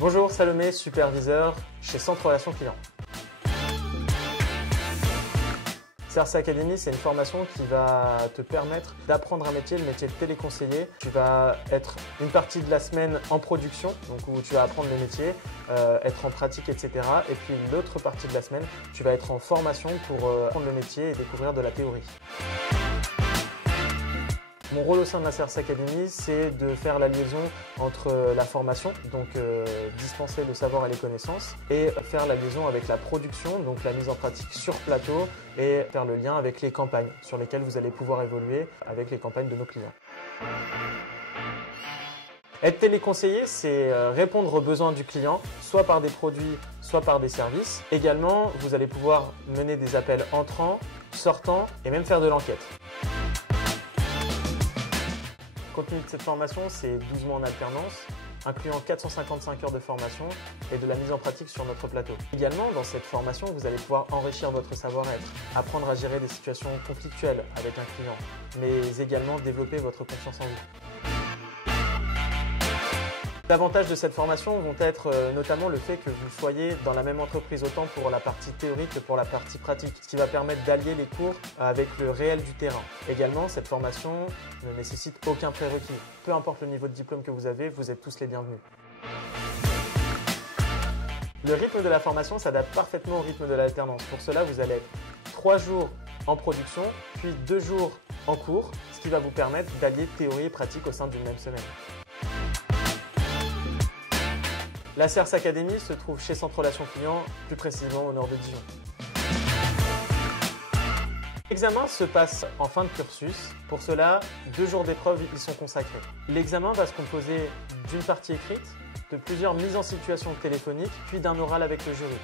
Bonjour, Salomé, superviseur chez Centre Relations Clients. CRC Academy, c'est une formation qui va te permettre d'apprendre un métier, le métier de téléconseiller. Tu vas être une partie de la semaine en production, donc où tu vas apprendre le métier, être en pratique, etc. Et puis l'autre partie de la semaine, tu vas être en formation pour apprendre le métier et découvrir de la théorie. Mon rôle au sein de la CRC Academy, c'est de faire la liaison entre la formation, donc dispenser le savoir et les connaissances, et faire la liaison avec la production, donc la mise en pratique sur plateau, et faire le lien avec les campagnes sur lesquelles vous allez pouvoir évoluer avec les campagnes de nos clients. Être téléconseiller, c'est répondre aux besoins du client, soit par des produits, soit par des services. Également, vous allez pouvoir mener des appels entrants, sortants et même faire de l'enquête. Le contenu de cette formation, c'est 12 mois en alternance, incluant 455 heures de formation et de la mise en pratique sur notre plateau. Également, dans cette formation, vous allez pouvoir enrichir votre savoir-être, apprendre à gérer des situations conflictuelles avec un client, mais également développer votre confiance en vous. Les avantages de cette formation vont être notamment le fait que vous soyez dans la même entreprise autant pour la partie théorique que pour la partie pratique, ce qui va permettre d'allier les cours avec le réel du terrain. Également, cette formation ne nécessite aucun prérequis. Peu importe le niveau de diplôme que vous avez, vous êtes tous les bienvenus. Le rythme de la formation s'adapte parfaitement au rythme de l'alternance. Pour cela, vous allez être 3 jours en production, puis 2 jours en cours, ce qui va vous permettre d'allier théorie et pratique au sein d'une même semaine. La CRC Academy se trouve chez Centre Relations Clients, plus précisément au nord de Dijon. L'examen se passe en fin de cursus. Pour cela, 2 jours d'épreuve y sont consacrés. L'examen va se composer d'une partie écrite, de plusieurs mises en situation téléphoniques, puis d'un oral avec le jury.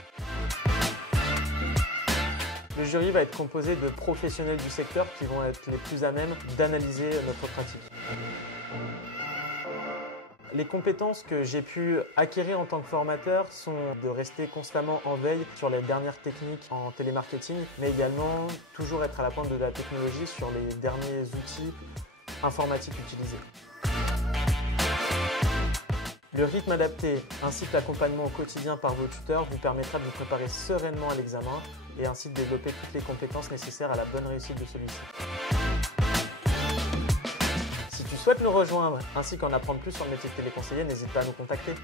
Le jury va être composé de professionnels du secteur qui vont être les plus à même d'analyser notre pratique. Les compétences que j'ai pu acquérir en tant que formateur sont de rester constamment en veille sur les dernières techniques en télémarketing, mais également toujours être à la pointe de la technologie sur les derniers outils informatiques utilisés. Le rythme adapté ainsi que l'accompagnement au quotidien par vos tuteurs vous permettra de vous préparer sereinement à l'examen et ainsi de développer toutes les compétences nécessaires à la bonne réussite de celui-ci. Si tu souhaites nous rejoindre ainsi qu'en apprendre plus sur le métier de téléconseiller, n'hésite pas à nous contacter.